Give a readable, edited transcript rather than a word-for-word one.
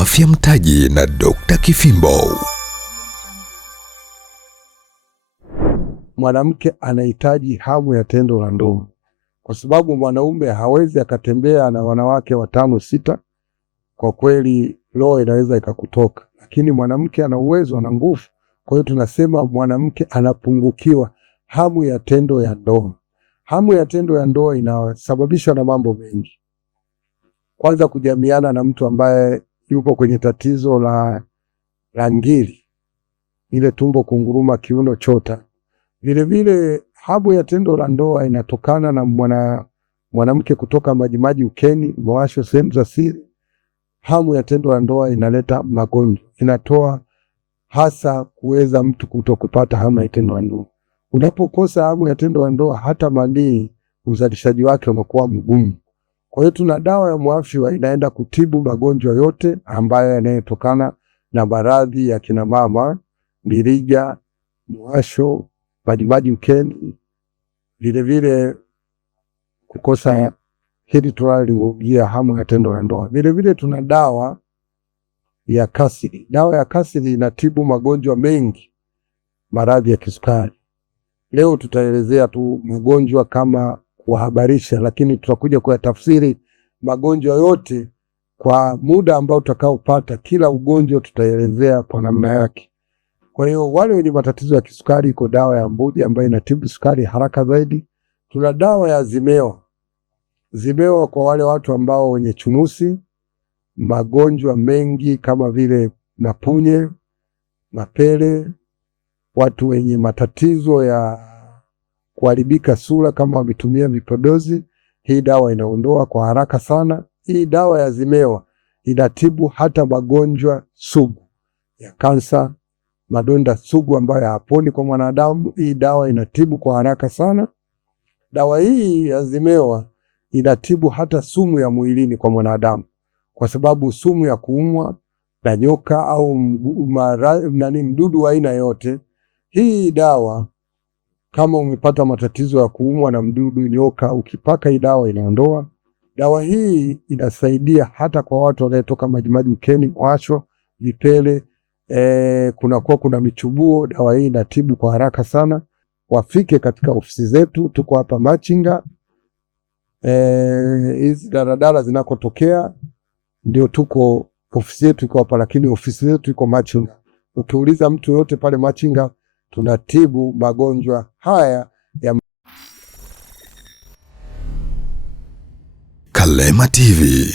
Afya Mtaji na Dr. Kifimbo. Mwanamke anahitaji hamu ya tendo la ndoa, kwa sababu mwanaume hawezi akatembea na wanawake 5 6. Kwa kweli roho inaweza ikakutoka, lakini mwanamke ana uwezo, ana nguvu. Kwa hiyo tunasema mwanamke anapungukiwa hamu ya tendo ya ndoa. Hamu ya tendo ya ndoa inasababishwa na mambo mengi. Kwanza, kujamiana na mtu ambaye yupo kwenye tatizo la ngiri, ile tumbo kunguruma, kiuno chota. Vile vile hamu ya tendo la ndoa inatokana na mwanamke kutoka majimaji ukeni, mwasho sehemu za siri. Hamu ya tendo la ndoa inaleta magonjwa, inatoa hasa kuweza mtu kutokupata hamu ya tendo la ndoa. Unapokosa hamu ya tendo la ndoa, hata manii uzalishaji wake unakuwa mgumu. Kwa hiyo tuna dawa ya Muafywa inaenda kutibu magonjwa yote ambayo yanayotokana na maradhi ya kina mama, mirija, mwasho, majimaji ukeni, vile vile kukosa hili hamu ya tendo la ndoa. Vile vile tuna dawa ya kasili. Dawa ya kasili inatibu magonjwa mengi, maradhi ya kisukari. Leo tutaelezea tu magonjwa kama kuhabarisha, lakini tutakuja kuyatafsiri magonjwa yote kwa muda ambao tutakaopata. Kila ugonjwa tutaelezea kwa namna yake. Kwa hiyo wale wenye matatizo ya kisukari, iko dawa ya Mbudi ambayo inatibu sukari haraka zaidi. Tuna dawa ya Zimewa. Zimewa kwa wale watu ambao wenye chunusi, magonjwa mengi kama vile mapunye, mapele, watu wenye matatizo ya kuharibika sura kama wametumia vipodozi, hii dawa inaondoa kwa haraka sana. Hii dawa ya Zimewa inatibu hata magonjwa sugu ya kansa, madonda sugu ambayo haponi kwa mwanadamu. Hii dawa inatibu kwa haraka sana. Dawa hii ya Zimewa inatibu hata sumu ya mwilini kwa mwanadamu, kwa sababu sumu ya kuumwa na nyoka au mdudu wa aina yote, hii dawa, kama umepata matatizo ya kuumwa na mdudu, nyoka, ukipaka hii dawa inaondoa. Dawa hii inasaidia hata kwa watu wanaotoka majimaji ukeni, mwasho, vipele, kuna michubuo. Dawa hii inatibu kwa haraka sana. Wafike katika ofisi zetu, tuko hapa Machinga. Hizi daradara zinakotokea ndio tuko, ofisi yetu iko hapa, lakini ofisi yetu iko Machinga. Ukiuliza mtu yote pale Machinga, tunatibu magonjwa haya ya Kalema TV.